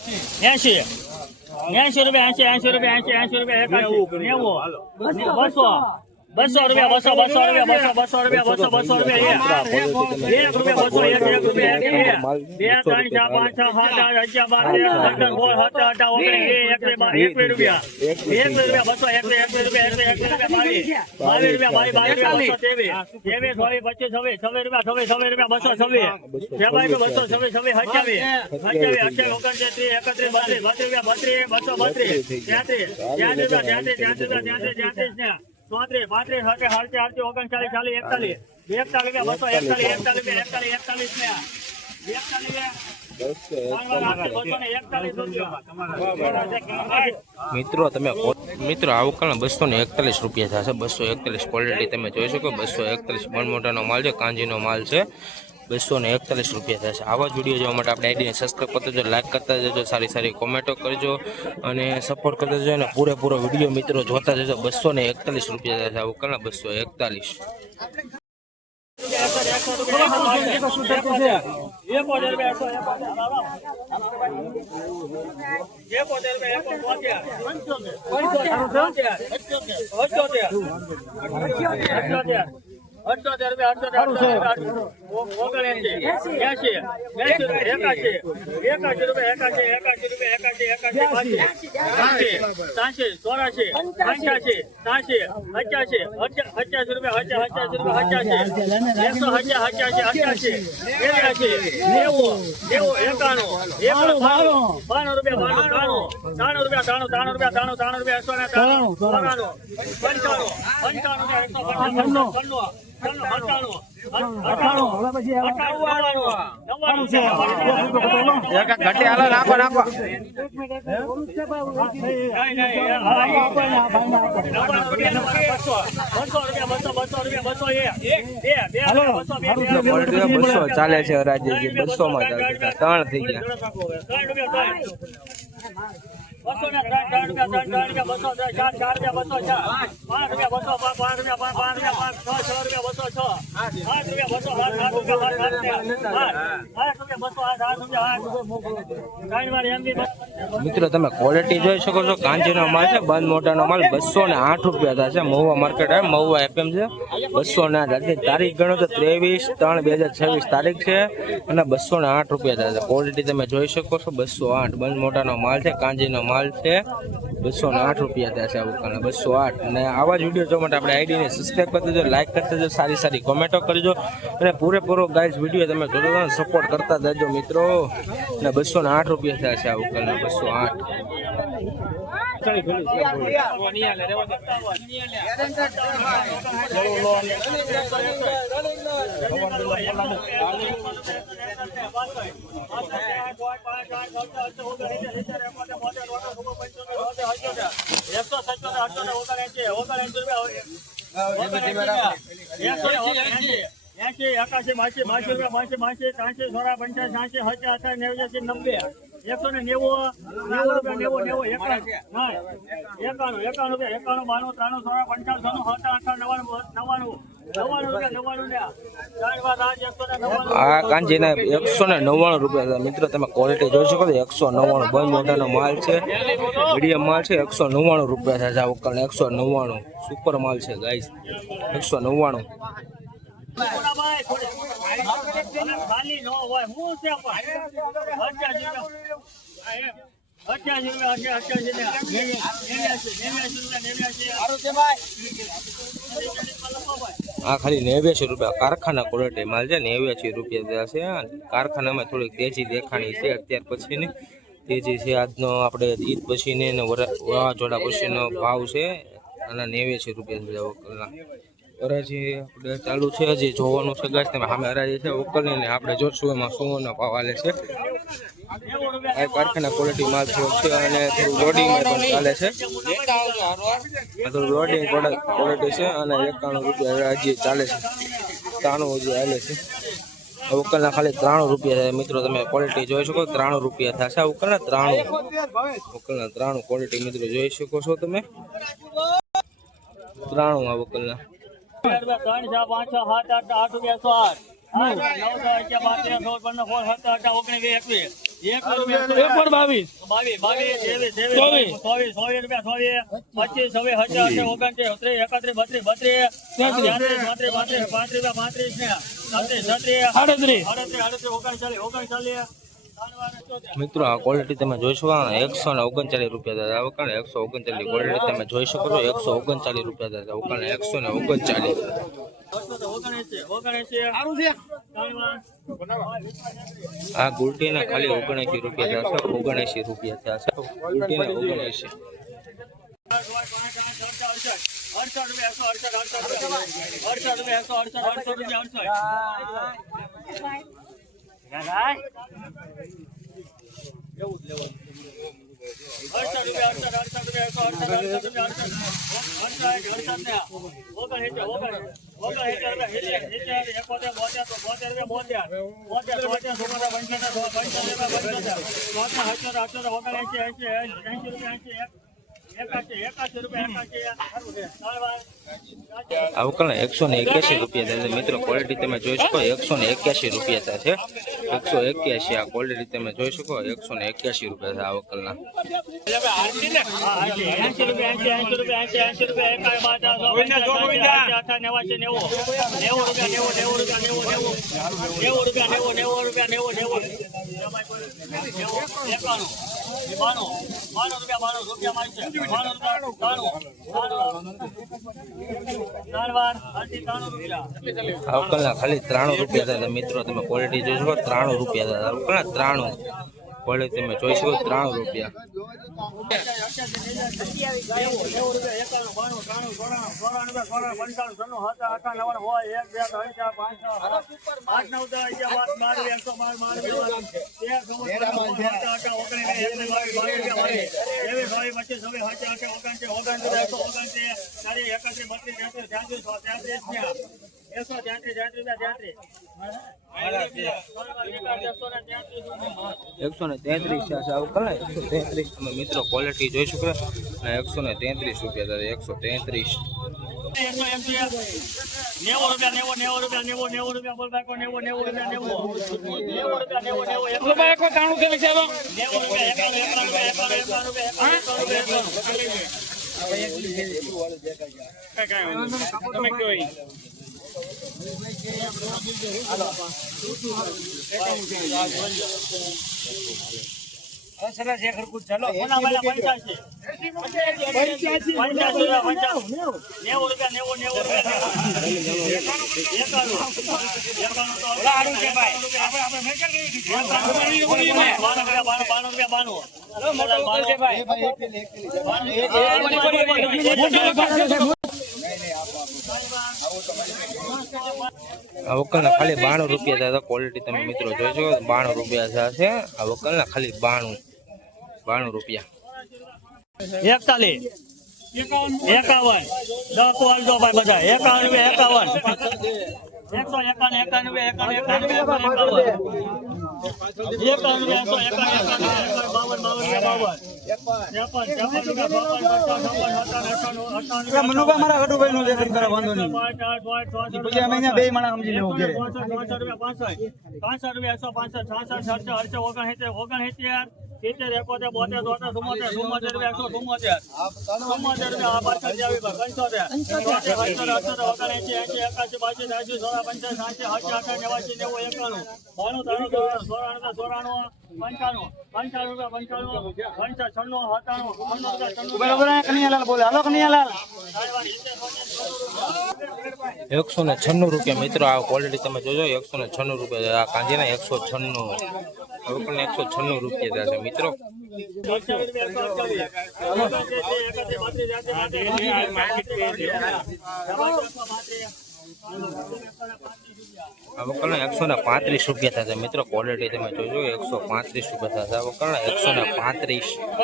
80 80 રૂપિયા 80 રૂપિયા 80 રૂપિયા 90 200 રૂપિયા 200 રૂપિયા 200 રૂપિયા 200 રૂપિયા 1 રૂપિયા 200 1 રૂપિયા 2 3 4 5 6 7 8 9 10 11 12 13 14 15 16 17 18 19 20 21 રૂપિયા 21 રૂપિયા 200 1 રૂપિયા 1 રૂપિયા 22 રૂપિયા 200 23 24 ચોત્રીસ 35 38 39 40 41 મિત્રો આ ઉકાળના 241 રૂપિયા થશે 241 ક્વોલિટી તમે જોઈ શકો 241 બન મોટાનો માલ છે કાંજીનો માલ છે 241 રૂપિયા થશે આવા જ વિડીયો જોવા માટે આપણે આઈડીને સબસ્ક્રાઈબ કરતા જજો લાઈક કરતા જજો સારી કોમેન્ટો કરજો અને સપોર્ટ કરતા જજો અને પૂરેપૂરો વિડીયો મિત્રો જોતા જજો 241 રૂપિયા થશે આ ઉકાળના 241 78 રૂપિયા 200 ચાલે છે રાજ્યજી 200 માં ચાલે 3 થઈ ગયા 208 મિત્રો તમે ક્વોલિટી જોઈ શકો છો કાંજીનો માલ છે બંધ મોટાનો માલ 208 રૂપિયા થશે મહુવા માર્કેટ મહુવા એફએમ છે 208 તારીખ ગણો તો 23/3/2026 તારીખ છે અને 208 રૂપિયા થશે ક્વોલિટી તમે જોઈ શકો છો 208 બંધ મોટાનો માલ છે કાંજીનો માલ છે 208 રૂપિયા થશે આ ઉકાળના 208 અને આવા જ વિડીયો જોવા માટે આપણે આઈડીને સબસ્ક્રાઈબ કરી દેજો લાઈક કરતા જજો સારી કોમેન્ટો કરજો અને પૂરેપૂરો ગાઈઝ વિડીયો તમે જોતા સપોર્ટ કરતા જજો મિત્રો અને 208 રૂપિયા થશે આ ઉકાળના 208 આ કાંજીના 199 રૂપિયા મિત્રો તમે ક્વોલિટી જોઈ શકો છો 199 બંધ મોટાનો માલ છે મીડિયમ માલ છે 199 રૂપિયા થશે આ ઉકાળના 199 સુપર માલ છે ગાઈસ 199 આ ખાલી 89 રૂપિયા કારખાના ક્વોલિટી માલ છે 89 રૂપિયા છે કારખાનામાં થોડીક તેજી દેખાણી છે અત્યાર પછીની તેજી છે આજનો આપણે ઈદ પછીની અને વાવાઝોડા પછીનો ભાવ છે અને 89 રૂપિયા છે હરાજી આપણે ચાલુ છે હજી જોવાનું છે ગાઈસ તમે સામે હરાજી છે ઉકલીને આપણે જોશું એમાં શું ભાવ હાલે છે આ કારખાના ક્વોલિટી માલ છે અને થોડું લોડિંગમાં પણ ચાલે છે થોડું લોડિંગ ક્વોલિટી છે અને 91 રૂપિયા હજી ચાલે છે 93 હજી હાલે છે ઉકલના ખાલી 93 રૂપિયા થાય મિત્રો તમે ક્વોલિટી જોઈ શકો 93 રૂપિયા થશે ઉકલના 93 ઉકલના 93 ક્વોલિટી મિત્રો જોઈ શકો છો તમે 93 આ ઉકલના 3 4 5 6 7 8 8 રૂપિયા 108 9 10 11 12 13 14 15 16 17 18 19 20 21 એક રૂપિયા 22 22 23 ચોવીસ. 24 રૂપિયા 25 26 27 28 29 30 31 32 33 34 35 36 39 મિત્રો આ ક્વોલિટી તમે જોઈ શકો 139 રૂપિયા દાદા વકાણે 139 ક્વોલિટી તમે જોઈ શકો છો 139 રૂપિયા દાદા વકાણે 139 આ ગુલટીના ખાલી 79 રૂપિયા થશે 79 રૂપિયા થશે ગુલટીના 79 આ વકાણે 181 રૂપિયા થશે મિત્રો ક્વોલિટી તમે જોઈ શકો 181 રૂપિયા થશે 181 આ ક્વોલિટી તમે જોઈ શકો 181 રૂપિયા છે આ વકલના અવકલના ખાલી 93 રૂપિયા થશે મિત્રો તમે ક્વોલિટી જોઈ શકો 93 રૂપિયા થશે અવકલના 93 ક્વોલિટી તમે જોઈ શકો 93 રૂપિયા એકસો ને 33 છે અવકલ 133 તમે મિત્રો ક્વોલિટી જોઈ શકો 133 રૂપિયા 133 અવકલના ખાલી 92 રૂપિયા થશે ક્વોલિટી તમે મિત્રો જોઈ શકો 92 રૂપિયા થશે અવકલના ખાલી 92 રૂપિયા 41 51 10 કોલ દો ભાઈ બધા 51 મનુભા મારા ગઢુભાઈ નું દેખરી કરે વાંધો નહીં પછી અમે અહીંયા બે માણા સમજી લેવું કે 65 રૂપિયા 70 71 કનૈયાલાલ બોલે હાલો કનૈયાલાલ 196 રૂપિયા મિત્રો આ ક્વોલિટી તમે જોજો 196 રૂપિયા આ કાંજીના 196 અવકલના 196 રૂપિયા થશે મિત્રો અવકલના 135 રૂપિયા થશે મિત્રો ક્વોલિટી તમે જોજો 135 રૂપિયા થશે અવકલના 135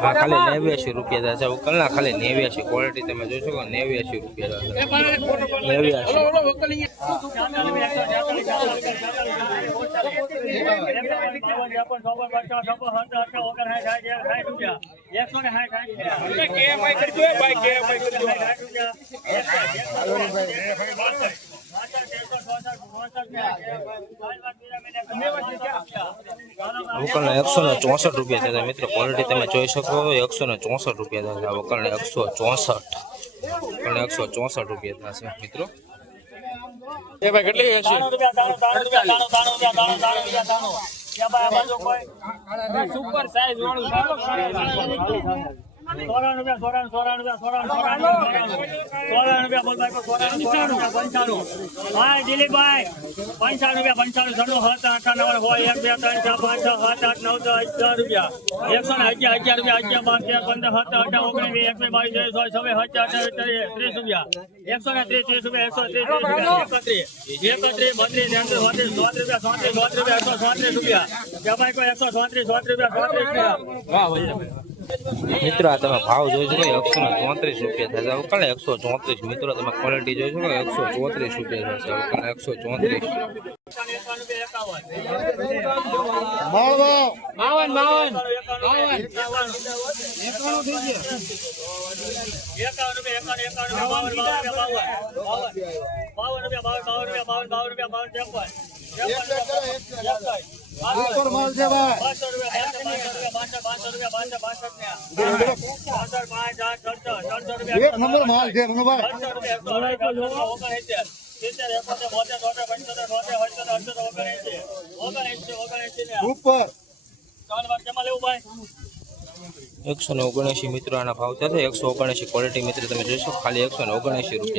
આ ખાલી 89 રૂપિયા થશે ઉકલના ખાલી 89 ક્વોલિટી તમે જોઈ શકો 89 રૂપિયા થશે 164 રૂપિયા થશે મિત્રો ક્વોલિટી તમે જોઈ શકો 164 રૂપિયા થશે વકલને 164 રૂપિયા થશે મિત્રો એ ભાઈ કેટલી હશે સુપર સાઈઝ વાળું દિલીપભાઈ 55 રૂપિયા 95 હોય 1 2 3 4 5 6 7 8 9 10 રૂપિયા 111 રૂપિયા 11 12 13 14 15 17 18 19 20 21 22 રૂપિયા મિત્રો આ તમે ભાવ જોઈ શકો 134 રૂપિયા થશે વકલને 134 મિત્રો તમે ક્વોલિટી જોઈ શકો 134 રૂપિયા થશે વકલને એક નંબર માલ છે મનુભાઈ ઉપર 179 મિત્રો આના ભાવ થશે 179 ક્વોલિટી મિત્રો તમે જોઈ શકો ખાલી 179 રૂપિયા